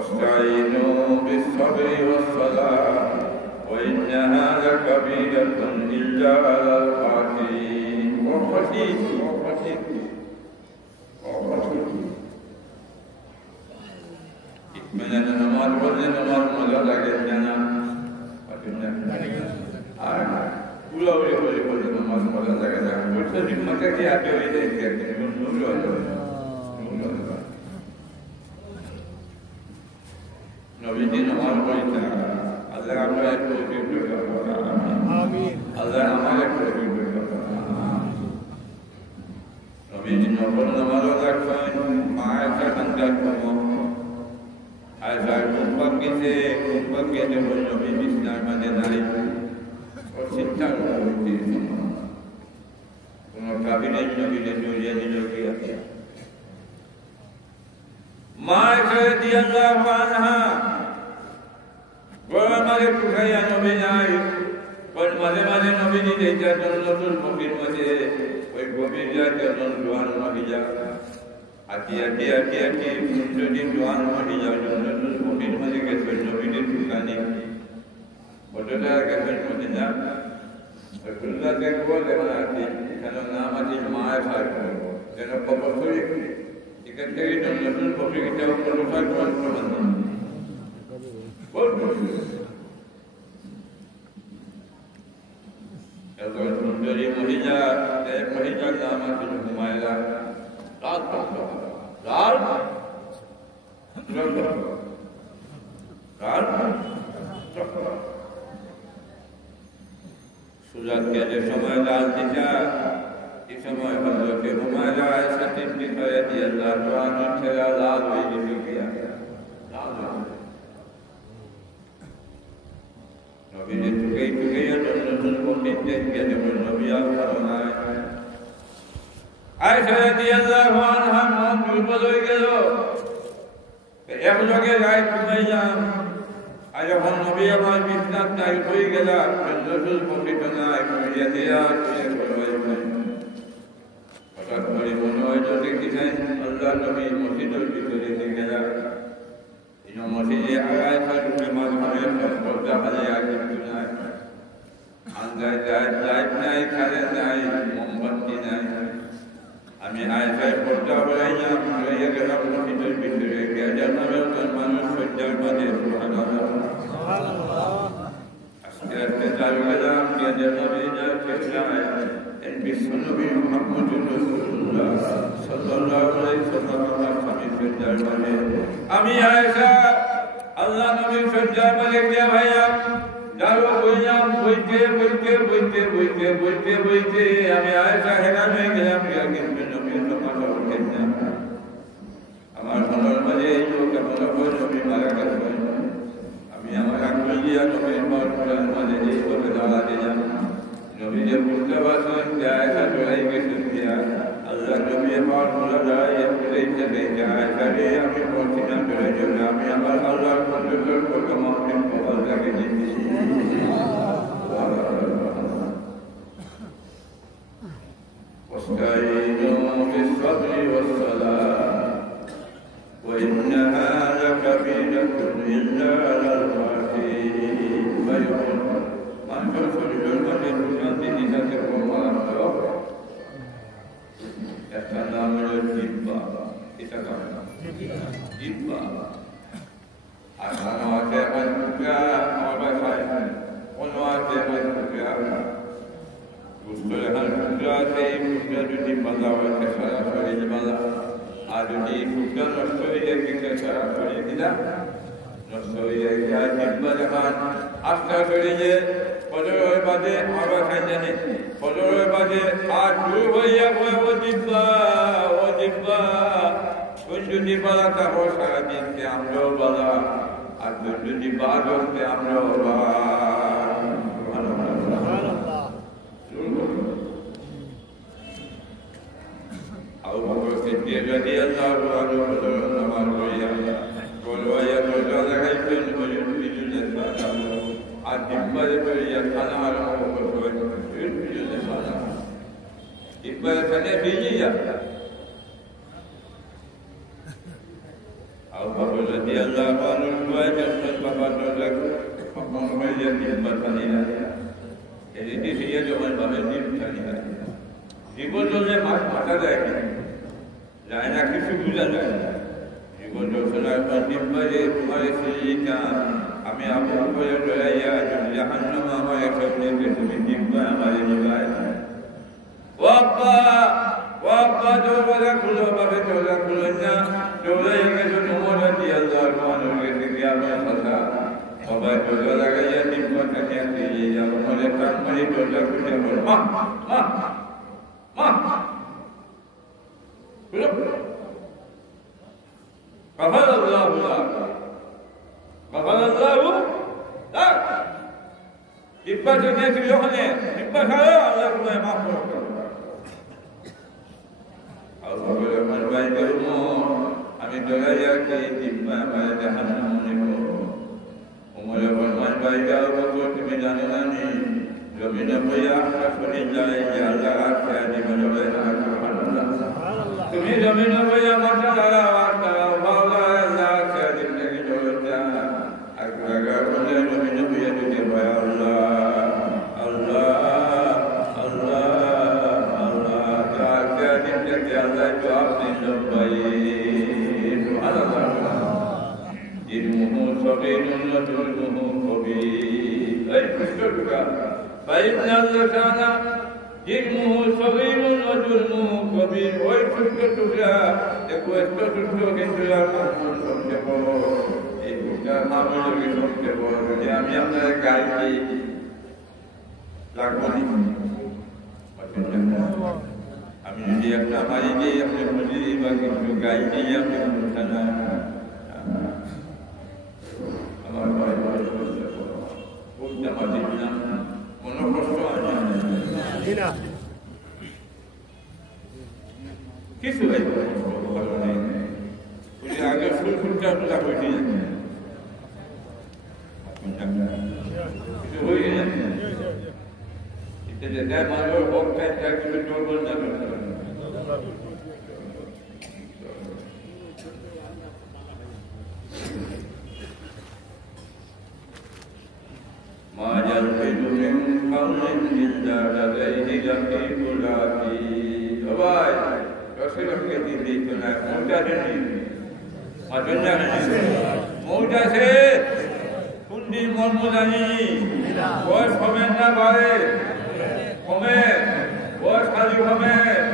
واستعينوا بالصبر والصلاة وإنها لكبيرة إلا على الخاشعين من النماز والنماز ماذا لقينا पूरा बोले नमाज पढ़ा जाएगा उससे हिम्मत है कि आगे वही देख के नबी जी नमाज पढ़ी था अल्लाह हमारे तौफीक दे आमीन अल्लाह हमारे तौफीक दे नबी जी नमाज अदा करें माया का अंदर को ऐसा कुंभक के जो नबी इस्लाम में नारी और शिक्षा होती है उन्होंने कभी नहीं जो किया माँ कहती अल्लाह अन्हा वो हमारे कुखैया नबी नाई पर मजे नबी नहीं देखा जन्नतुल मुबीन मजे कोई गोबी जाके जवान मही जा आती जो दिन जवान मही जा जन्नतुल मुबीन मजे के नबी ने ठिकाने Bodollah kafir mudina, berkullah tekbol lemanati, kalau nama di Maya Farko, dan apa boleh, jika dari dalam publik kita perlu Farko teman-teman, boleh. Kalau dari mudina, dari mudina nama di Maya, Sujat के जो समय लाल दिशा इस समय बंदों के हुमायूं ऐसा दिन दिखाया दिया लाल चला लाल भी लिख गया लाल नबी ने चुके जन्नत को कहते हैं जब नबी आ फरमाया ऐसा दिया लाल हम जुल्म हो गए एक लोग गाय तुम्हें जान आज हम नबी आवाज बिस्तर नहीं कोई गला रसूल को बितना एक यदिया तुझे करवाई पता तुम्हारी मनोय जो देखिए अल्लाह नबी मस्जिद भीतर से गया इन मस्जिद आया था तुम्हें मालूम है पर्दा हले आके सुना अंदर लाइट नहीं खाने नहीं मोमबत्ती नहीं हमें ऐसा पर्दा बनाया ये गला मस्जिद भीतर गया जाना में तो मानुष सज्जन बने सुभान अल्लाह Asal dalam dia jadinya cerita dan bisnabi Muhammad Rasulullah sallallahu alaihi wasallam kami berjalan. Ami Aisyah Allah Nabi berjalan dia bhaiya jalo bolte ami Aisyah heran mein gaya dia ke Nabi sallallahu alaihi wasallam amar honor maje jo kamala ko Nabi mara kar हमारा कुलिया नबी मौलाना माने जी को बता दिया नबी ने मुस्तफा से क्या ऐसा जोड़ाई के सुनिया अल्लाह नबी मौलाना ये पूरे जगह जाए करे हमें पहुंचना करे जो हमें हमारा अल्लाह को कमाने को अल्लाह के जिंदगी واستعينوا بالصبر والصلاة وإنها لكبيرة إلا على الخاشعين فيقول من تنفذ المسجد الذي تتكلم عنه يتنام الجبا يتكلم جبا أنا أتمنى أولا خير وأنا أتمنى Gustolah juga saya juga di bazar kesana sorry di bazar ada di juga sorry yang kita cara sorry tidak sorry yang di bazar after sorry je pada bade apa saja ni pada bade adu bhaiya wajib kunju di bazar tak hosa di amro bazar adu di bazar di amro bazar Abu Bakar Siddiq radhiyallahu anhu nama roya golwaya golwaya kaitun bidun nasana adibbar bariya kana ala ko bidun nasana ibbar kana bijiya Abu Bakar radhiyallahu anhu jangan bapa tolak mengomel dia timbat tanilah. Jadi dia jangan bapa dim tanilah. জীবন চললে মাছ মাথা যায় না, যায় না কিছু বুঝা যায় না। জীবন চলার পর নিম্বারে তোমার সেইটা আমি আপন করে ডরাইয়া জাহান্নাম আমার সামনে তুমি নিম্বা আমার নিবাই। ওয়াব্বা দরজা খুলো বাবে দরজা খুলো না, দরজায় গেছো তোমার রাদিয়াল্লাহু আনহু গেছে কিয়ামত কথা। সবাই দরজা লাগাইয়া নিম্বা কাটিয়া দিয়ে যাও, মনে কান মারি দরজা খুলে বল মা মা belum. Qafalallahu tak. Jika dunia seyohnya, jika saya Allah punya makhluk. Allah berfirman baik umur, kami doanya ke jibba pada jahannam itu. Umur berfirman baik Allah kami janganani. Domina punya Rasulullah ya Allah kami menolak Allah. Tumi domina punya mata wata bawa Allah kami lagi doa. Agar punya domina punya dunia punya Allah kami lagi Allah doa baik. Allah. Ilmu sabirun ilmu kabir. Betul. فإن اللسان جرمه صغير وجرمه كبير ويشكتك يكوشكتك كنتلا محمود سمجبو إذا محمود سمجبو جامعة الكالكي lakoni kami dia nama ini yang menjadi bagi juga ini yang sana untuk majlisnya Ina. Kisu itu kalau ni, punya agak full dah sudah boleh. Itu boleh. Kita jadi malu orang tak kita jual dah. Majal film kaunin inda lagi jaki bulaki. Abai, Rasulullah kata itu nak mudah ni, macamnya ni. Mudah se, kundi mudah ni. Bos komen na bae, komen. Bos kali komen.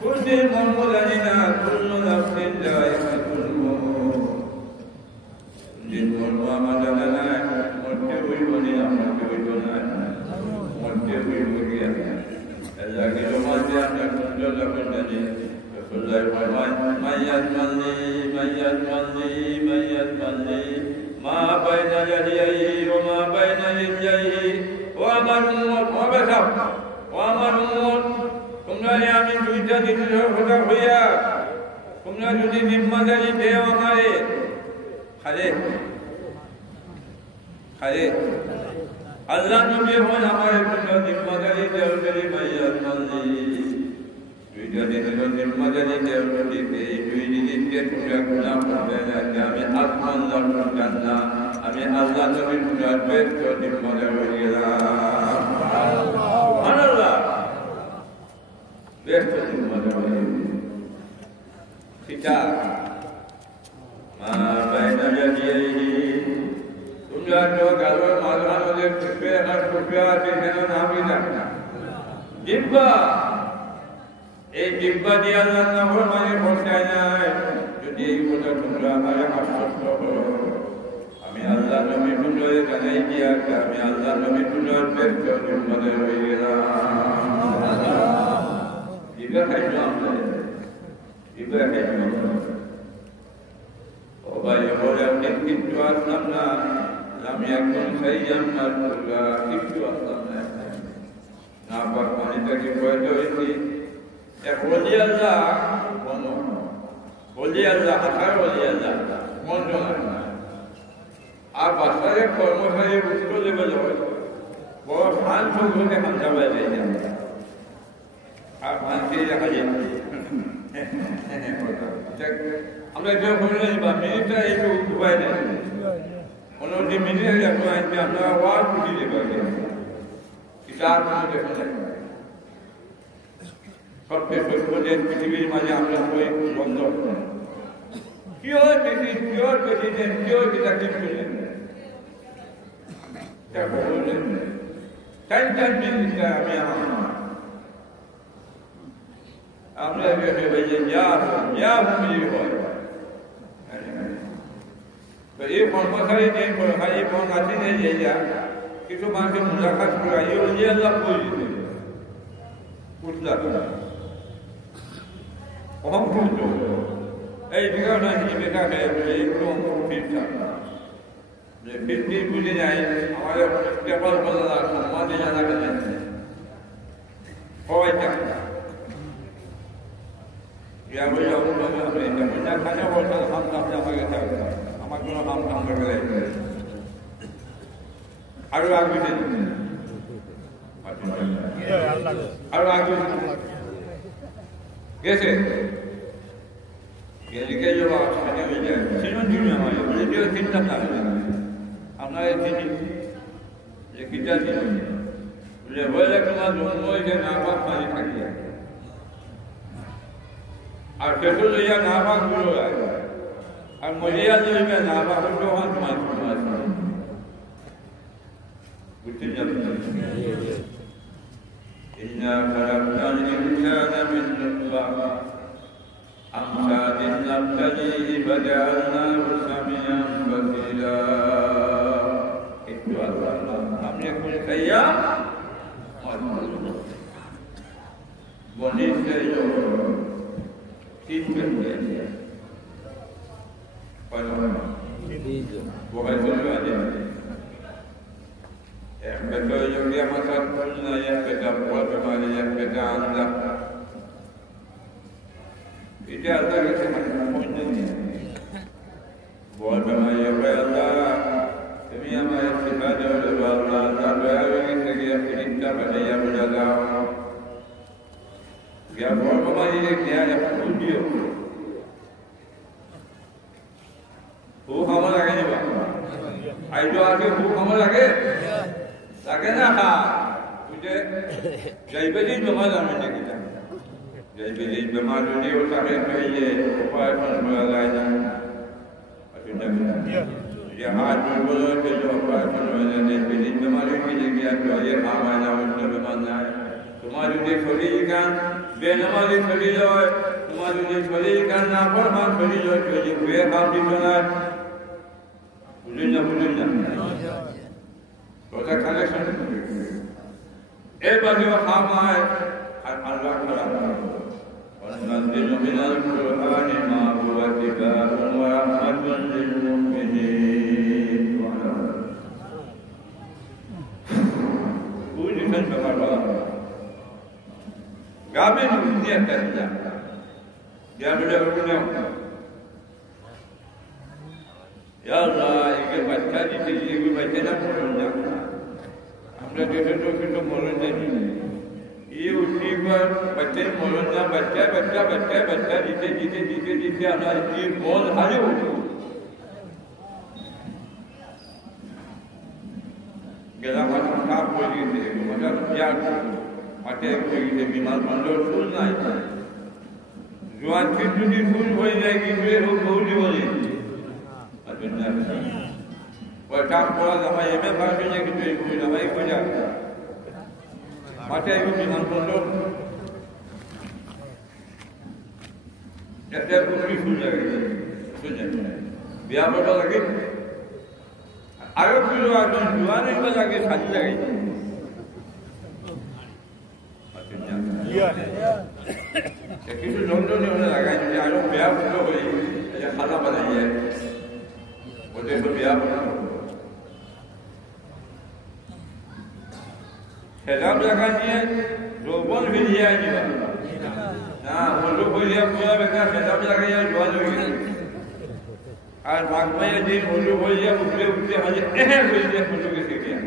Kundi mudah ni na, kullu nafsin jaiqatul maut. Kundi mudah macam mana? Lagi remaja yang menjual bendanya, Rasulullah mayat mandi, ma baina yadihi wa ma baina rijlihi wa amanun, kumna yamin duita di dalam huya, kumna judi nimma dari dewa mare, khale. Allah Nabi pun hamaरे पुण्य जिम्मेदारी देवरी मैया मल्ली विजय दिन जिम्मेदारी देवरी के विजय के पुण्य गुना पुण्य जामे आत्मा नर करना हमें Allah Nabi punya best जिम्मेदारी ला सुभान Allah best जिम्मेदारी kita ma baina yadihi Tujuan kalau malam oleh kupiah di sana nabi nak. Jibba, jibba dia Allah nama mana posnya. Jadi ibu nak tujuan mana masuk. Kami Allah nabi tujuan kanai dia, kami Allah nabi tujuan berjuang mana wira. Ibrahim, oh bayi orang yang tujuan nama. Lam yakun sayyam al-Qur'an itu asalnya. Nampak wanita kita ini. Wali Allah, wali Allah, akar wali Allah. Mondong. Apa saya kalau saya betul betul. Bahwa hal tu kita hamzah belajar. Apa nanti yang kaji. আমরা যে বললেন বা মিনিটটা একটু উপায় নেই কোনো যে মিনিটে আমরা ওয়ার খুঁজি দেবো কিতাব দেখুন সবচেয়ে সত্যদের পৃথিবীর মাঝে আমরা বই বন্ধ কিওর প্রেসিডেন্ট কিওর কিতাকিব করলেন বললেন চার মিনিটটা আমি আমরা ভেবে যে যা মিলি হয় এই কর্মচারী যে এই বর্ণাথী যে কিছু মানুষের মুলাকাত করা এই অনুযায়ী আল্লাহ বলি উঠলাম অহংকৃত এই ঠিকানা হিসেবে থাকে এইগুলো ফিরতাম যে ফিরতি বুঝে যায় আমাদের কেবল বলা সম্মানে জানা গেছে সবাই চায় আমার কোনো হাম কাম করে আরো আগে আরো আগে গেছে লিখে যাওয়া হয়ে যায় সেজন্য আমার চিন্তা না আপনার যে কিটা যে হয়ে তোমার জন্ম যে না পাক পানি থাকি আর সেটা লইয়া না পাক গুলো আর মরিয়া লইবে না পাক যখন তোমার বুঝতে যাবেন إنا خلقنا الإنسان من نطفة أمشاج نبتليه فجعلناه سميعا بصيرا لم يكن شيئا بني سيئا तीन करते हैं पर वो है जो आदि betul yang dia masak pun yang kita buat bagaimana yang kita anda itu ada kesan punya buat bagaimana yang kita kami yang kita ada Allah ada yang kita kita pada yang berjaga ya buat bagaimana yang dia punya वो हमें लगे नहीं बात आई जो आगे वो हमें लगे ना हाँ मुझे जय बजी बीमार होने लगी था जय बजी बीमार होने वो सारे में ये उपाय पर बोला जाए अच्छा ये हाथ में बोलो कि जो उपाय पर बोला जय बजी बीमार होने लगी है तो ये काम आना उसने बीमार ना है तुम्हारी जो छोटी कान बेनमाजी छोटी जो है तुम्हारी जो छोटी कान ना पर मान छोटी जो छोटी वे काम भी बना बुझना रोजा कलेक्शन ए बाजू हम आए अल्लाह करा और नज़ील मिनल कुरान मा हुवा किताबुन व रहमतुन लिल मुमिनीन पूरी kan बाबा गामे दुनिया करता dia boleh punya ya Allah ini baca di sini ini baca nak punya আমরা যেটা কিন্তু মরণ নেই এই উঠিবার বাচ্চা মরণ না বাচ্চা দিতে আমরা এই বল হারিয়ে উঠবো গেলাম কাপ হয়ে গেছে মজা বিয়ার মাঠে হয়ে গেছে বিমান বন্দর ফুল নাই জোয়ান যদি ফুল হয়ে যায় কি বৌলি বলে Waktu puasa sama ini barunya kita ibu nama ibu jaga. Mata ibu bilang pondok. Jadi aku beri sudah gitu. Biar apa lagi? Ayo dulu ada dua ni lagi satu lagi. Iya. Jadi itu London ni orang lagi. Jadi ayo biar apa boleh. Jadi kalau pada dia. Boleh tu biar apa. Sedap lagannya, robot beliau juga. Nah, robot beliau pula bekas sedap lagannya jual lagi. Al makmaya di robot beliau udah hanya beliau untuk kesekian.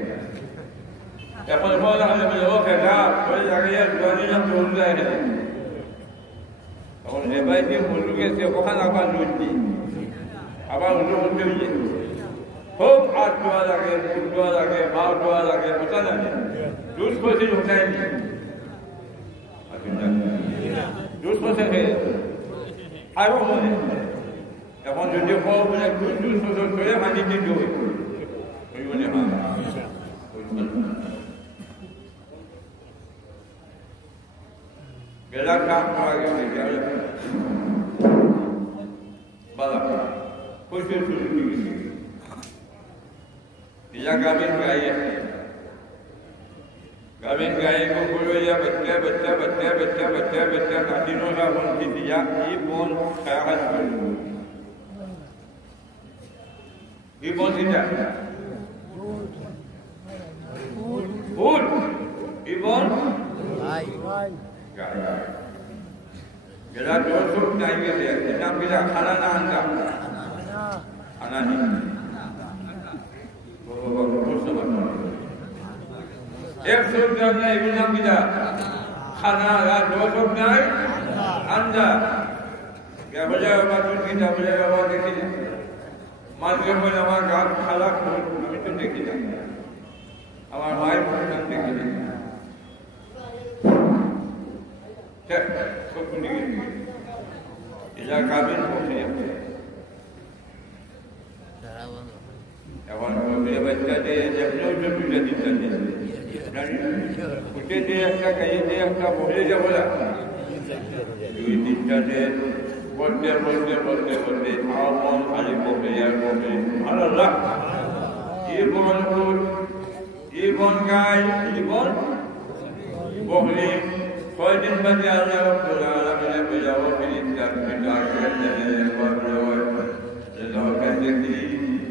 Tapi kalau ada beliau sedap, beliau lagannya jualnya turun dah. এখন এবার যে মজু গেছে ওখানে আবার লুচি আবার উল্টো উল্টো খুব হাত ধোয়া লাগে ফুল ধোয়া লাগে মাও ধোয়া লাগে বোঝা লাগে জুস করছে ঢোকায়নি জুস করছে খেয়ে আরো মনে এখন যদি খাওয়া বলে জুস করছে করে মাটি দিতে হবে ওই বলে গেলা কাপ করা গেছে বালা কইতে শুরু গেছে या गाभिन गाय है गाभिन गाय को बोलो या बच्चा बच्चा बच्चा बच्चा बच्चा बच्चा काटिनों का बोन की दिया ये बोन खाया ये बोन सीधा बोन ये बोन गाय गला जोर जोर चाहिए थे इतना बिना खाना ना आना आना नहीं एक सूट नहीं बिना बिना खाना रात दो सूट नहीं अंडा क्या बजाय बात उनकी क्या बजाय बात देखी ना मान के बोले हमारा गांव खाला खोल हमें तो देखी ना हमारा भाई भगवान देखी ना क्या सब कुछ देखी इलाका में पहुंचे এখন মেয়ে বাচ্চাতে যেমন দুটো দিতে উঠে দিয়ে একটা গাইয়ে দিয়ে একটা বলে যাবো না দুই তিনটাতে বলতে বলতে বলতে বলতে মন খালি বলবে আর বলবে ভালো লাগ জীবন জীবন গাই জীবন বহলি কয়দিন বাদে আল্লাহ আলমিনে বোঝাবো ফিরিস্তার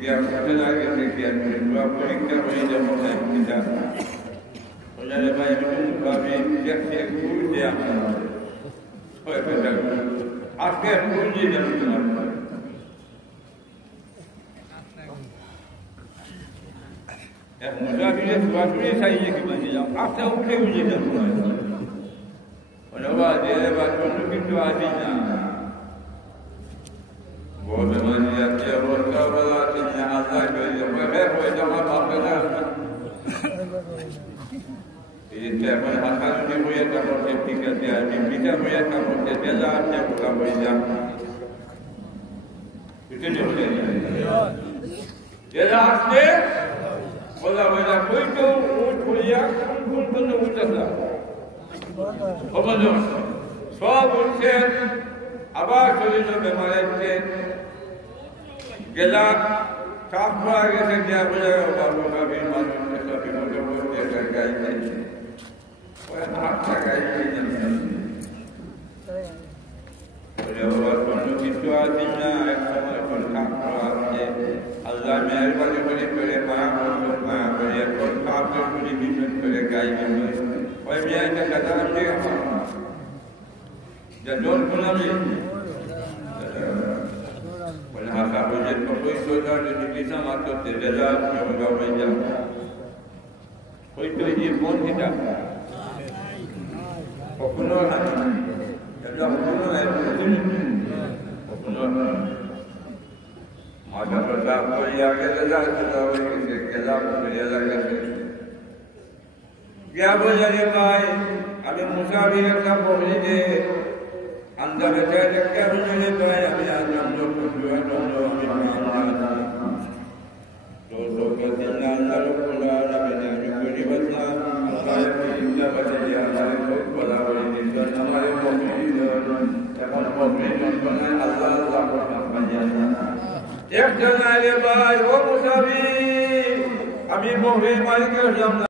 Kita lagi sekian dua pulangnya boleh jauh naik kita. Kalau ada banyak itu kami siap dia. Boleh betul. Akhir kunci dalam tuan. Ya mudah bila suatu ni saya je kembali jauh. Akhir kunci dalam tuan. Kalau dia batu itu adanya. वो जमाने आते रोज का बला तिन्या अल्लाह के जब है वो जमा बापला ये तेरे हाथ में वो ये काम होते ठीक है यार बीटा वो ये काम होते जला आपने पूरा हो जा इतने होते जला आपने बोला बोला कोई तो उठिया कौन उठता हो बोलो सब उठे আবার শরীরে বেমার আছে গেলা কাপ করা গেছে দিয়া বলে বাবু গাভীর মানুষ সবই মধ্যে মধ্যে গাই যাইছে ওই আটটা গাই যাইছে বলে বাবা কোনো কিছু আছে না এক সময় কোন কাপ করা আছে আল্লাহ মেহরবানি করে মায়া করে কোন কাপ করে বিশেষ করে গাই যাইছে ওই মেয়েটা কথা আমি Jangan pernah ni. Pernah aku jadi pokok saudara di desa mata terjelas orang banyak. Kau itu ini pun tidak. Pokoknya jadi pokoknya itu. Pokoknya macam berita kuliah kita sudah kita kuliah lagi. Dia boleh ni baik. Kami musafir kita boleh अंदर बैठे क्या होने तो है अभी आज हम लोग को जो है हम लोग दो के दिन अंदर खुला रहे जो कोई बचना हमारे इंडिया बचे दिया हमारे लोग बोला बोले इंडिया हमारे मोहम्मदी जब मोहम्मदी बना अल्लाह अल्लाह को बन जाना एक जन आए भाई वो मुसाफिर अभी मोहम्मदी मालिक के